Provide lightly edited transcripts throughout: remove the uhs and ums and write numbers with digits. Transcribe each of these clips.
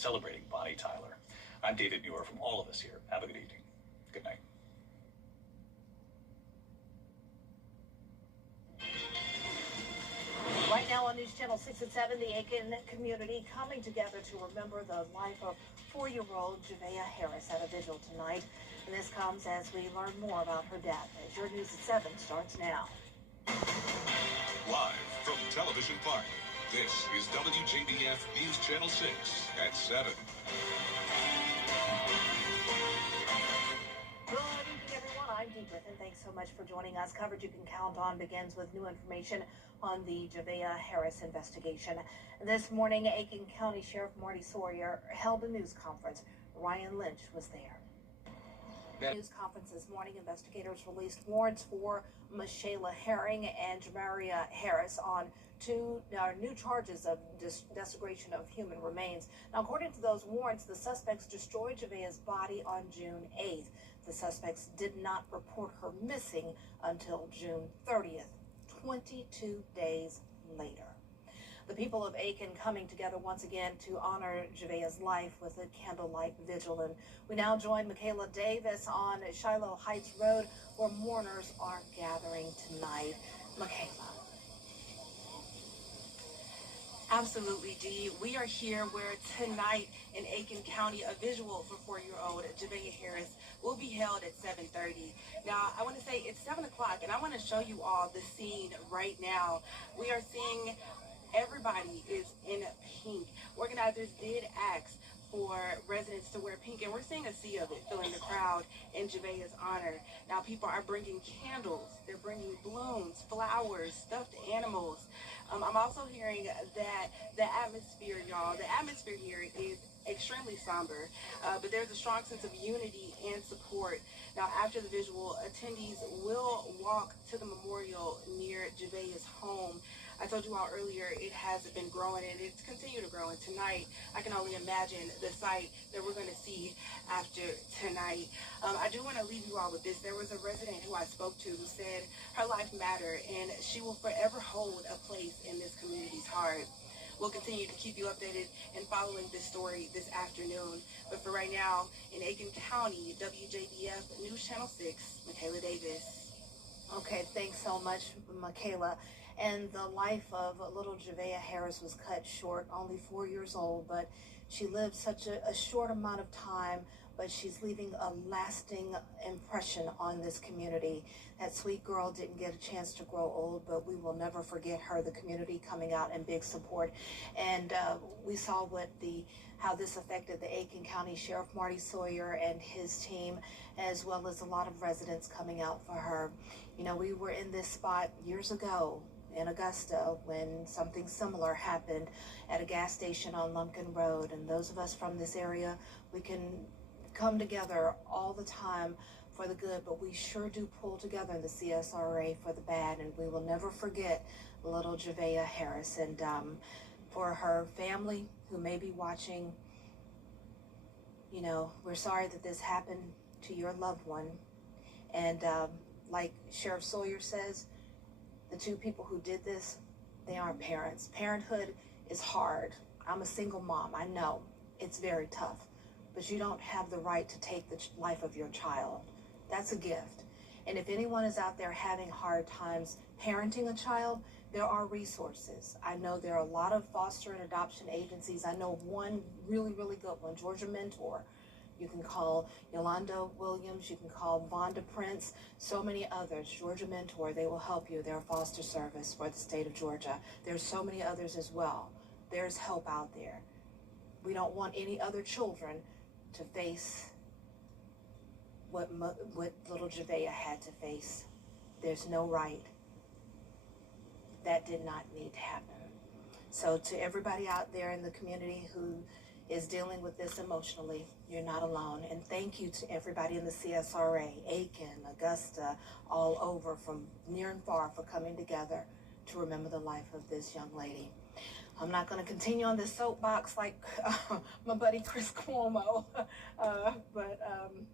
celebrating Bonnie Tyler. I'm David Muir from all of us here. Have a good evening. Good night. Right now on News Channel 6 and 7, the Aiken community coming together to remember the life of 4-year-old Javea Harris at a vigil tonight. And this comes as we learn more about her death. As your News at 7 starts now. Live from Television Park, this is WJBF News Channel 6 at 7. Good evening, everyone. I'm Dee Griffin. Thanks so much for joining us. Coverage you can count on begins with new information on the Javea Harris investigation. This morning, Aiken County Sheriff Marty Sawyer held a news conference. Ryan Lynch was there. News conference this morning, investigators released warrants for Michaela Herring and Jamaria Harris on new charges of desecration of human remains. Now, according to those warrants, the suspects destroyed Javea's body on June 8th. The suspects did not report her missing until June 30th, 22 days later. The people of Aiken coming together once again to honor Javea's life with a candlelight vigil. And we now join Michaela Davis on Shiloh Heights Road, where mourners are gathering tonight. Michaela. Absolutely, Dee. We are here where tonight in Aiken County, a visual for 4-year-old Javea Harris will be held at 7:30. Now, I want to say it's 7 o'clock, and I want to show you all the scene right now. We are seeing everybody is in pink. Organizers did ask for residents to wear pink, and we're seeing a sea of it filling the crowd in Javea's honor. Now, people are bringing candles, they're bringing balloons, flowers, stuffed animals. I'm also hearing that the atmosphere, y'all, the atmosphere here is extremely somber, but there's a strong sense of unity and support. Now, after the visual, attendees will walk to the memorial near Javea's home. I told you all earlier, it has been growing and it's continued to grow. And tonight, I can only imagine the sight that we're going to see after tonight. I do want to leave you all with this. There was a resident who I spoke to who said her life mattered and she will forever hold a place in this community's heart. We'll continue to keep you updated and following this story this afternoon. But for right now, in Aiken County, WJBF News Channel 6, Michaela Davis. Okay, thanks so much, Michaela. And the life of little Javea Harris was cut short, only 4 years old, but she lived such a short amount of time, but she's leaving a lasting impression on this community. That sweet girl didn't get a chance to grow old, but we will never forget her, the community coming out in big support. And we saw how this affected the Aiken County Sheriff Marty Sawyer and his team, as well as a lot of residents coming out for her. You know, we were in this spot years ago in Augusta when something similar happened at a gas station on Lumpkin Road. And those of us from this area, we can come together all the time for the good, but we sure do pull together in the CSRA for the bad, and we will never forget little Javea Harris. And for her family who may be watching, you know, we're sorry that this happened to your loved one. And like Sheriff Sawyer says, the two people who did this, they aren't parents. Parenthood is hard. I'm a single mom. I know it's very tough, but you don't have the right to take the life of your child. That's a gift. And if anyone is out there having hard times parenting a child, there are resources. I know there are a lot of foster and adoption agencies. I know one really, really good one, Georgia Mentor. You can call Yolanda Williams. You can call Vonda Prince. So many others. Georgia Mentor, they will help you. They're a foster service for the state of Georgia. There's so many others as well. There's help out there. We don't want any other children to face what little Javea had to face. There's no right. That did not need to happen. So to everybody out there in the community who is dealing with this emotionally, you're not alone. And thank you to everybody in the CSRA, Aiken, Augusta, all over from near and far for coming together to remember the life of this young lady. I'm not going to continue on this soapbox like my buddy Chris Cuomo, but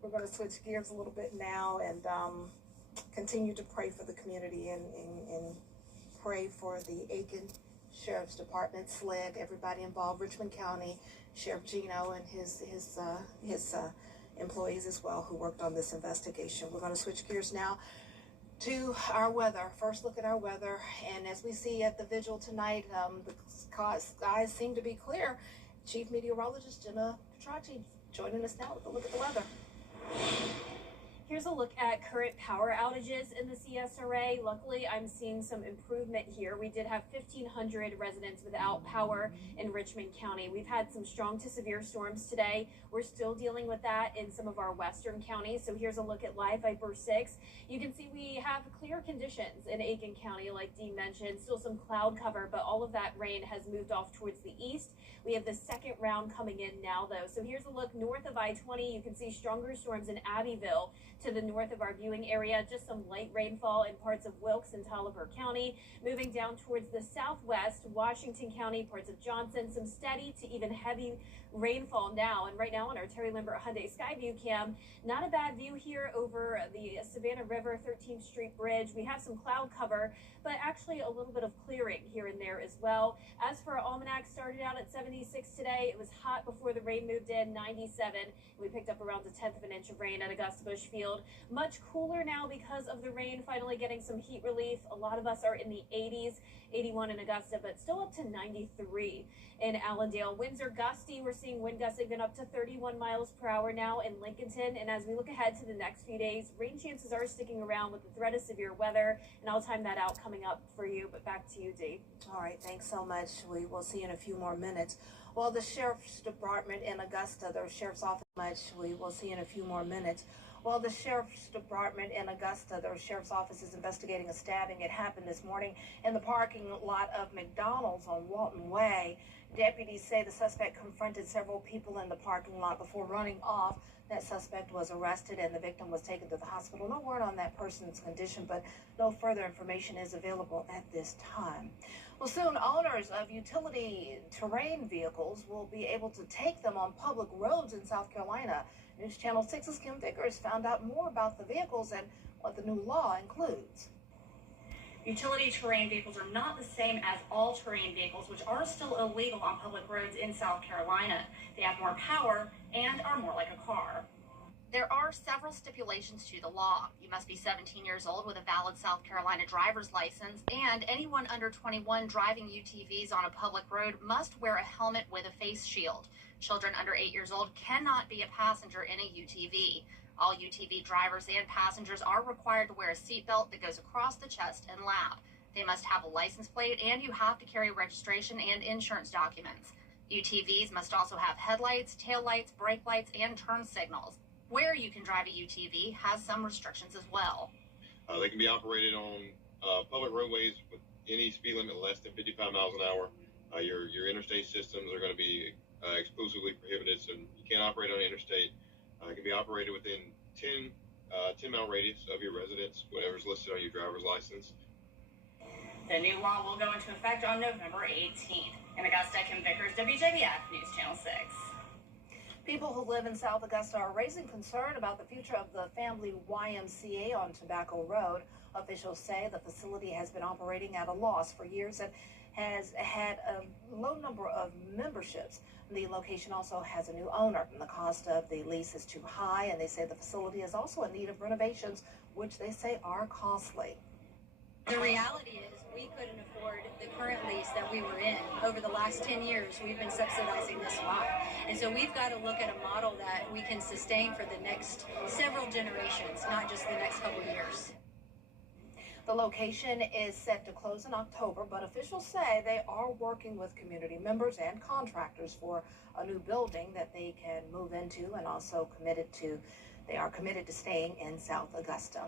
we're going to switch gears a little bit now and continue to pray for the community and pray for the Aiken Sheriff's Department, SLIG, everybody involved, Richmond County, Sheriff Gino and his employees as well who worked on this investigation. We're going to switch gears now to our weather. First look at our weather, and as we see at the vigil tonight, the skies seem to be clear. Chief Meteorologist Jenna Petracci joining us now with a look at the weather. Here's a look at current power outages in the CSRA. Luckily, I'm seeing some improvement here. We did have 1,500 residents without power in Richmond County. We've had some strong to severe storms today. We're still dealing with that in some of our western counties. So here's a look at Live Viper 6. You can see we have clear conditions in Aiken County, like Dean mentioned. Still some cloud cover, but all of that rain has moved off towards the east. We have the second round coming in now, though. So here's a look north of I-20. You can see stronger storms in Abbeville to the north of our viewing area. Just some light rainfall in parts of Wilkes and Taliaferro County. Moving down towards the southwest, Washington County, parts of Johnson. Some steady to even heavy rainfall now. And right now on our Terry Lambert Hyundai Skyview cam, not a bad view here over the Savannah River, 13th Street Bridge. We have some cloud cover, but actually a little bit of clearing here and there as well. As for our almanac, started out at 76 today. It was hot before the rain moved in, 97. We picked up around 1/10 of an inch of rain at Augusta Bush Field. Much cooler now because of the rain, finally getting some heat relief. A lot of us are in the 80s, 81 in Augusta, but still up to 93 in Allendale. Winds are gusty. We're seeing wind gusts even up to 31 miles per hour now in Lincolnton. And as we look ahead to the next few days, rain chances are sticking around with the threat of severe weather. And I'll time that out coming up for you. But back to you, Dee. All right, thanks so much. We will see you in a few more minutes. Well, the Sheriff's Department in Augusta, the Sheriff's Office, we will see you in a few more minutes. Well, the Sheriff's Department in Augusta, the Sheriff's Office is investigating a stabbing. It happened this morning in the parking lot of McDonald's on Walton Way. Deputies say the suspect confronted several people in the parking lot before running off. That suspect was arrested and the victim was taken to the hospital. No word on that person's condition, but no further information is available at this time. Well, soon owners of utility terrain vehicles will be able to take them on public roads in South Carolina. News Channel 6's Kim Vickers found out more about the vehicles and what the new law includes. Utility terrain vehicles are not the same as all-terrain vehicles, which are still illegal on public roads in South Carolina. They have more power and are more like a car. There are several stipulations to the law. You must be 17 years old with a valid South Carolina driver's license, and anyone under 21 driving UTVs on a public road must wear a helmet with a face shield. Children under 8 years old cannot be a passenger in a UTV. All UTV drivers and passengers are required to wear a seatbelt that goes across the chest and lap. They must have a license plate, and you have to carry registration and insurance documents. UTVs must also have headlights, taillights, brake lights, and turn signals. Where you can drive a UTV has some restrictions as well. They can be operated on public roadways with any speed limit less than 55 miles an hour. Your interstate systems are going to be exclusively prohibited, so you can't operate on the interstate. It can be operated within 10-mile radius of your residence, whatever's listed on your driver's license. The new law will go into effect on November 18th. In Augusta, Kim Vickers, WJBF News Channel 6. People who live in South Augusta are raising concern about the future of the family YMCA on Tobacco Road. Officials say the facility has been operating at a loss for years and has had a low number of memberships. The location also has a new owner, and the cost of the lease is too high, and they say the facility is also in need of renovations, which they say are costly. The reality is we couldn't afford the current lease that we were in. Over the last 10 years, we've been subsidizing this lot. And so we've got to look at a model that we can sustain for the next several generations, not just the next couple of years. The location is set to close in October, but officials say they are working with community members and contractors for a new building that they can move into, and also they are committed to staying in South Augusta.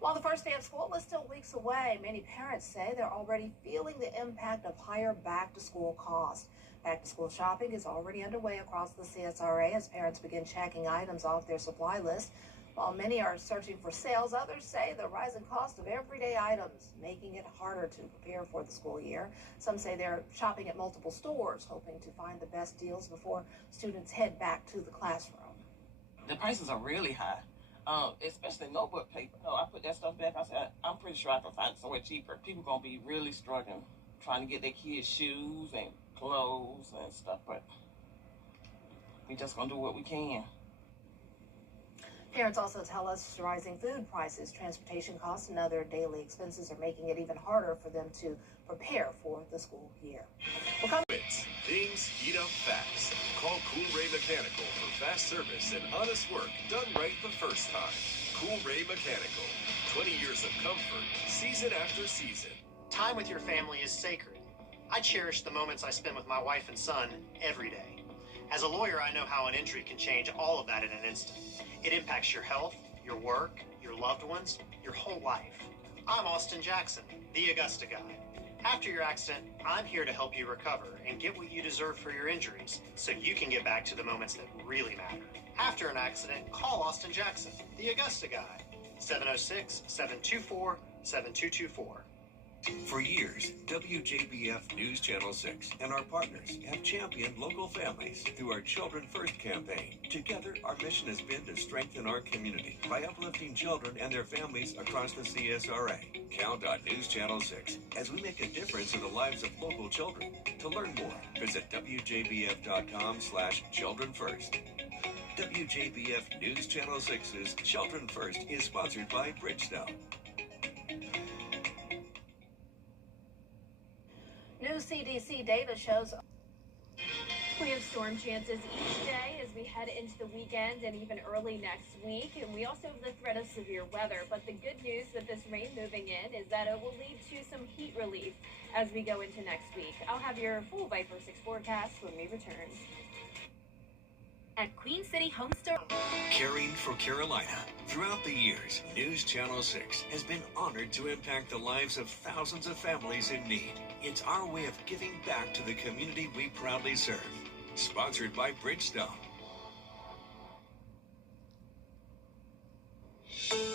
While the first day of school is still weeks away, many parents say they're already feeling the impact of higher back-to-school costs. Back-to-school shopping is already underway across the CSRA as parents begin checking items off their supply list. While many are searching for sales, others say the rising cost of everyday items making it harder to prepare for the school year. Some say they're shopping at multiple stores, hoping to find the best deals before students head back to the classroom. The prices are really high, especially notebook paper. No, I put that stuff back. I said, I'm pretty sure I can find it somewhere cheaper. People going to be really struggling. trying to get their kids shoes and clothes and stuff, but we just gonna do what we can. Parents also tell us rising food prices, transportation costs, and other daily expenses are making it even harder for them to prepare for the school year. Things heat up fast. Call Cool Ray Mechanical for fast service and honest work done right the first time. Cool Ray Mechanical. 20 years of comfort, season after season. Time with your family is sacred. I cherish the moments I spend with my wife and son every day. As a lawyer, I know how an injury can change all of that in an instant. It impacts your health, your work, your loved ones, your whole life. I'm Austin Jackson, the Augusta guy. After your accident, I'm here to help you recover and get what you deserve for your injuries so you can get back to the moments that really matter. After an accident, call Austin Jackson, the Augusta guy. 706-724-7224. For years, WJBF News Channel 6 and our partners have championed local families through our Children First campaign. Together, our mission has been to strengthen our community by uplifting children and their families across the CSRA. Count on News Channel 6 as we make a difference in the lives of local children. To learn more, visit WJBF.com/childrenfirst. WJBF News Channel 6's Children First is sponsored by Bridgestone. New CDC data shows We have storm chances each day as we head into the weekend and even early next week. And we also have the threat of severe weather. But the good news with this rain moving in is that it will lead to some heat relief as we go into next week. I'll have your full Viper 6 forecast when we return. At Queen City Home Store. Caring for Carolina. Throughout the years, News Channel 6 has been honored to impact the lives of thousands of families in need. It's our way of giving back to the community we proudly serve. Sponsored by Bridgestone.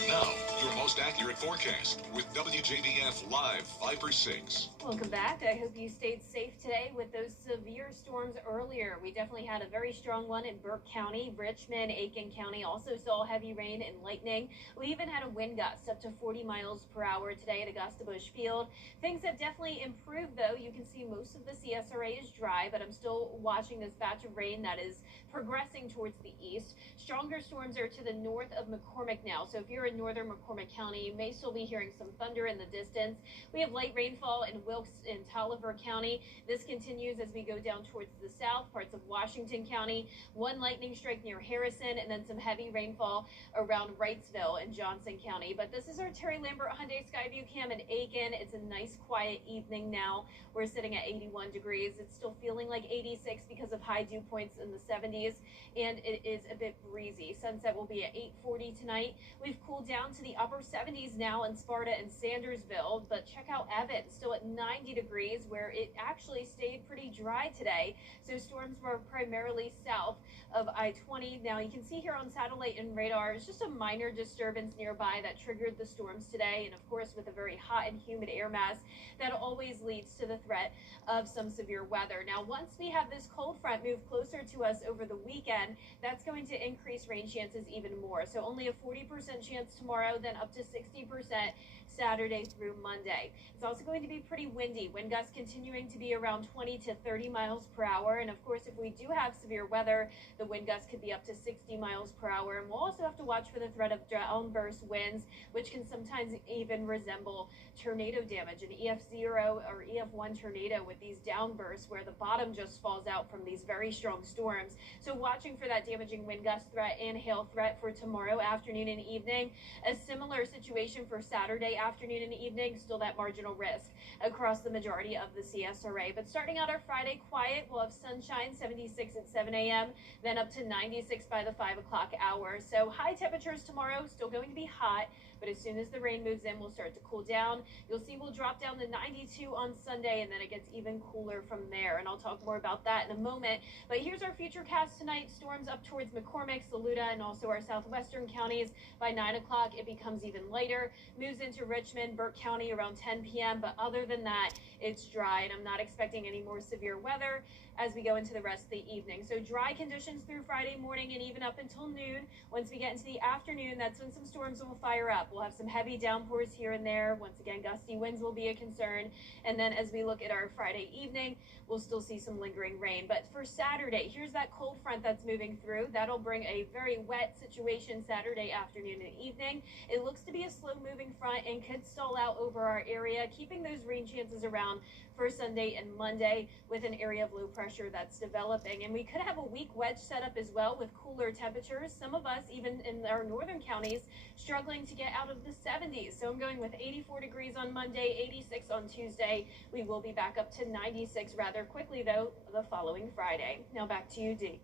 Now, your most accurate forecast with WJBF Live Viper 6. Welcome back. I hope you stayed safe today with those severe storms earlier. We definitely had a very strong one in Burke County. Richmond, Aiken County also saw heavy rain and lightning. We even had a wind gust up to 40 miles per hour today at Augusta Busch Field. Things have definitely improved, though. You can see most of the CSRA is dry, but I'm still watching this batch of rain that is progressing towards the east. Stronger storms are to the north of McCormick now. So if you're in northern McCormick County, you may still be hearing some thunder in the distance. We have light rainfall in Wilkes and Taliaferro County. This continues as we go down towards the south, parts of Washington County. One lightning strike near Harrison, and then some heavy rainfall around Wrightsville and Johnson County. But this is our Terry Lambert Hyundai Skyview Cam in Aiken. It's a nice, quiet evening now. We're sitting at 81 degrees. It's still feeling like 86 because of high dew points in the 70s, and it is a bit breezy. Sunset will be at 8:40 tonight. We've cooled down to the upper 70s now in Sparta and Sandersville, but check out Evans, still at 90 degrees, where it actually stayed pretty dry today. So storms were primarily south of I-20. Now you can see here on satellite and radar, it's just a minor disturbance nearby that triggered the storms today. And of course, with a very hot and humid air mass, that always leads to the threat of some severe weather. Now, once we have this cold front move closer to us over the weekend, that's going to increase rain chances even more. So only a 40% chance tomorrow, then up to 60% Saturday through Monday. It's also going to be pretty windy. Wind gusts continuing to be around 20 to 30 miles per hour. And of course, if we do have severe weather, the wind gusts could be up to 60 miles per hour. And we'll also have to watch for the threat of downburst winds, which can sometimes even resemble tornado damage, an EF0 or EF1 tornado with these downbursts where the bottom just falls out from these very strong storms. So watching for that damaging wind gust threat and hail threat for tomorrow afternoon and evening. A similar situation for Saturday afternoon and evening, still that marginal risk across the majority of the CSRA. But starting out our Friday quiet, we'll have sunshine, 76 at 7 a.m., then up to 96 by the 5 o'clock hour. So high temperatures tomorrow, still going to be hot, but as soon as the rain moves in, we'll start to cool down. You'll see we'll drop down to 92 on Sunday, and then it gets even cooler from there. And I'll talk more about that in a moment. But here's our future cast tonight. Storms up towards McCormick, Saluda, and also our southwestern counties. By 9 o'clock, it becomes even lighter. Moves into Richmond, Burke County around 10 p.m. But other than that, it's dry, and I'm not expecting any more severe weather as we go into the rest of the evening. So dry conditions through Friday morning and even up until noon. Once we get into the afternoon, that's when some storms will fire up. We'll have some heavy downpours here and there. Once again, gusty winds will be a concern. And then as we look at our Friday evening, we'll still see some lingering rain. But for Saturday, here's that cold front that's moving through. That'll bring a very wet situation Saturday afternoon and evening. It looks to be a slow moving front and could stall out over our area, keeping those rain chances around for Sunday and Monday with an area of low pressure that's developing. And we could have a weak wedge set up as well with cooler temperatures. Some of us, even in our northern counties, struggling to get out of the 70s. So I'm going with 84 degrees on Monday, 86 on Tuesday. We will be back up to 96 rather quickly, though, the following Friday. Now back to you, Dee.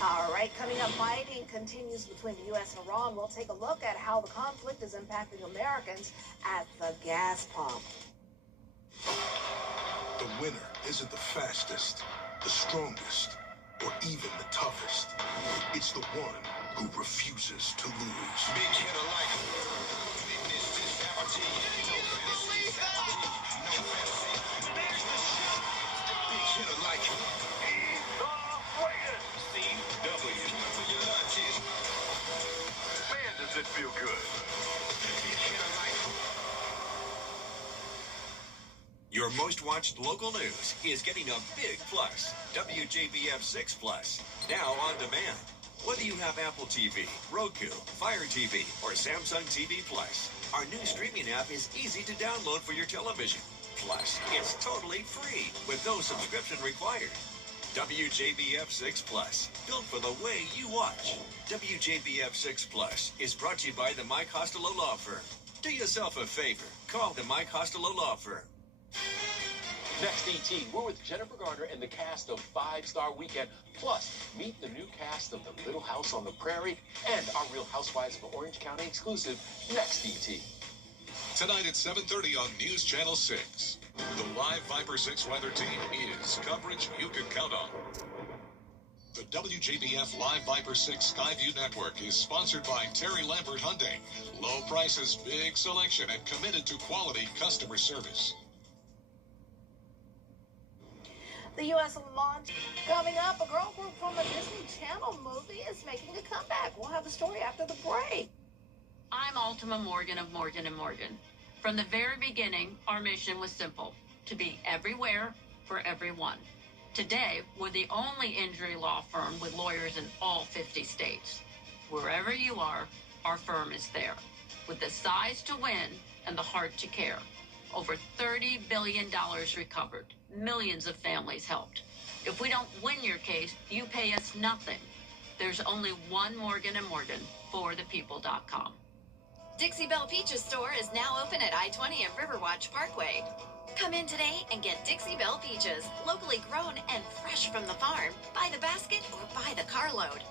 All right, coming up, fighting continues between the U.S. and Iran. We'll take a look at how the conflict is impacting Americans at the gas pump. The winner isn't the fastest, the strongest, or even the toughest. It's the one who refuses to lose. Big hitter like There's the shot. Big hitter like he's the greatest. CW. Man, does it feel good. Big hitter like Your most watched local news is getting a big plus. WJBF 6 Plus, now on demand. Whether you have Apple TV, Roku, Fire TV, or Samsung TV Plus, our new streaming app is easy to download for your television. Plus, it's totally free with no subscription required. WJBF 6 Plus, built for the way you watch. WJBF 6 Plus is brought to you by the Mike Costello Law Firm. Do yourself a favor. Call the Mike Costello Law Firm. Next ET, we're with Jennifer Garner and the cast of 5-Star Weekend. Plus, meet the new cast of The Little House on the Prairie and our Real Housewives of Orange County exclusive. Next ET. Tonight at 7:30 on News Channel 6. The live Viper 6 weather team is coverage you can count on. The WJBF Live Viper 6 Skyview Network is sponsored by Terry Lambert Hyundai. Low prices, big selection, and committed to quality customer service. The U.S. launch coming up. A girl group from a Disney Channel movie is making a comeback. We'll have the story after the break. I'm Ultima Morgan of Morgan & Morgan. From the very beginning, our mission was simple: to be everywhere for everyone. Today, we're the only injury law firm with lawyers in all 50 states. Wherever you are, our firm is there, with the size to win and the heart to care. Over $30 billion recovered. Millions of families helped. If we don't win your case, you pay us nothing. There's only one Morgan & Morgan, forthepeople.com. Dixie Belle Peaches store is now open at I-20 and Riverwatch Parkway. Come in today and get Dixie Belle Peaches, locally grown and fresh from the farm, by the basket or by the carload.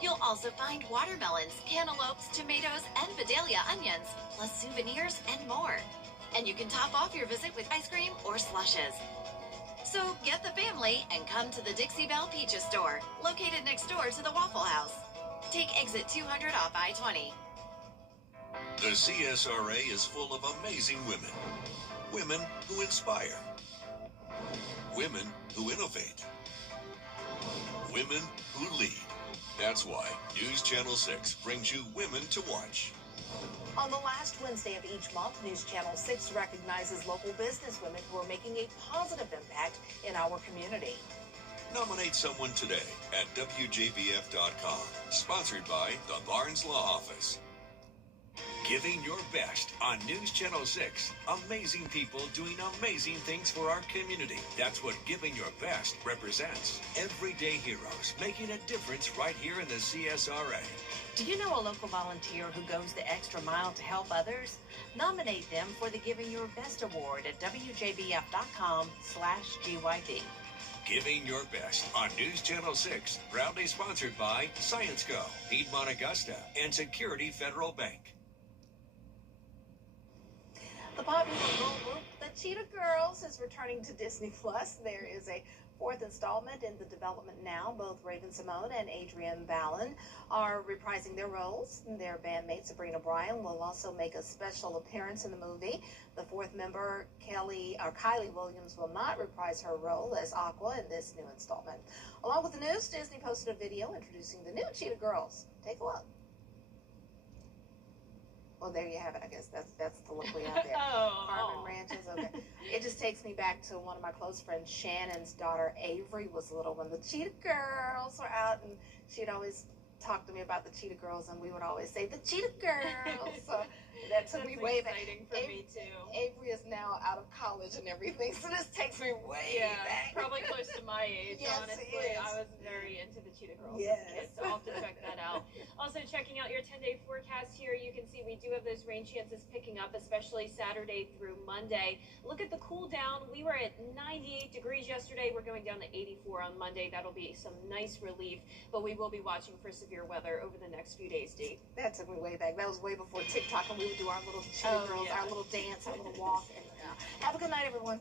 You'll also find watermelons, cantaloupes, tomatoes, and Vidalia onions, plus souvenirs and more. And you can top off your visit with ice cream or slushes. So get the family and come to the Dixie Belle Peaches store, located next door to the Waffle House. Take exit 200 off I-20. The CSRA is full of amazing women. Women who inspire. Women who innovate. Women who lead. That's why News Channel 6 brings you Women to Watch. On the last Wednesday of each month, News Channel 6 recognizes local businesswomen who are making a positive impact in our community. Nominate someone today at WJBF.com. Sponsored by the Barnes Law Office. Giving your best on News Channel 6. Amazing people doing amazing things for our community. That's what giving your best represents. Everyday heroes making a difference right here in the CSRA. Do you know a local volunteer who goes the extra mile to help others? Nominate them for the Giving Your Best Award at WJBF.com/GYD. Giving your best on News Channel 6. Proudly sponsored by ScienceGo, Piedmont Augusta, and Security Federal Bank. The popular girl group, the Cheetah Girls, is returning to Disney Plus. There is a fourth installment in the development now. Both Raven Simone and Adrienne Ballin are reprising their roles. Their bandmate Sabrina Bryan will also make a special appearance in the movie. The fourth member, Kylie Williams, will not reprise her role as Aqua in this new installment. Along with the news, Disney posted a video introducing the new Cheetah Girls. Take a look. Well, there you have it. I guess that's the look we have there. Carmen Ranches. Okay. It just takes me back to one of my close friends, Shannon's daughter Avery was little when the Cheetah Girls were out, and she'd always talk to me about the Cheetah Girls, and we would always say the Cheetah Girls. So that took me way back. Exciting for me too. Avery is now out of college and everything, so this takes me way back. Probably close to my age. Yes, honestly, it is. I was very into the Cheetah Girls Yes. as a kid, so I'll have to check that out. Also, checking out your 10-day forecast here, you can see we do have those rain chances picking up, especially Saturday through Monday. Look at the cool down. We were at 98 degrees yesterday. We're going down to 84 on Monday. That'll be some nice relief, but we will be watching for severe weather over the next few days, Dee. That took me way back. That was way before TikTok, and we would do our little Cheetah Girls, our little dance, our little walk. And have a good night, everyone.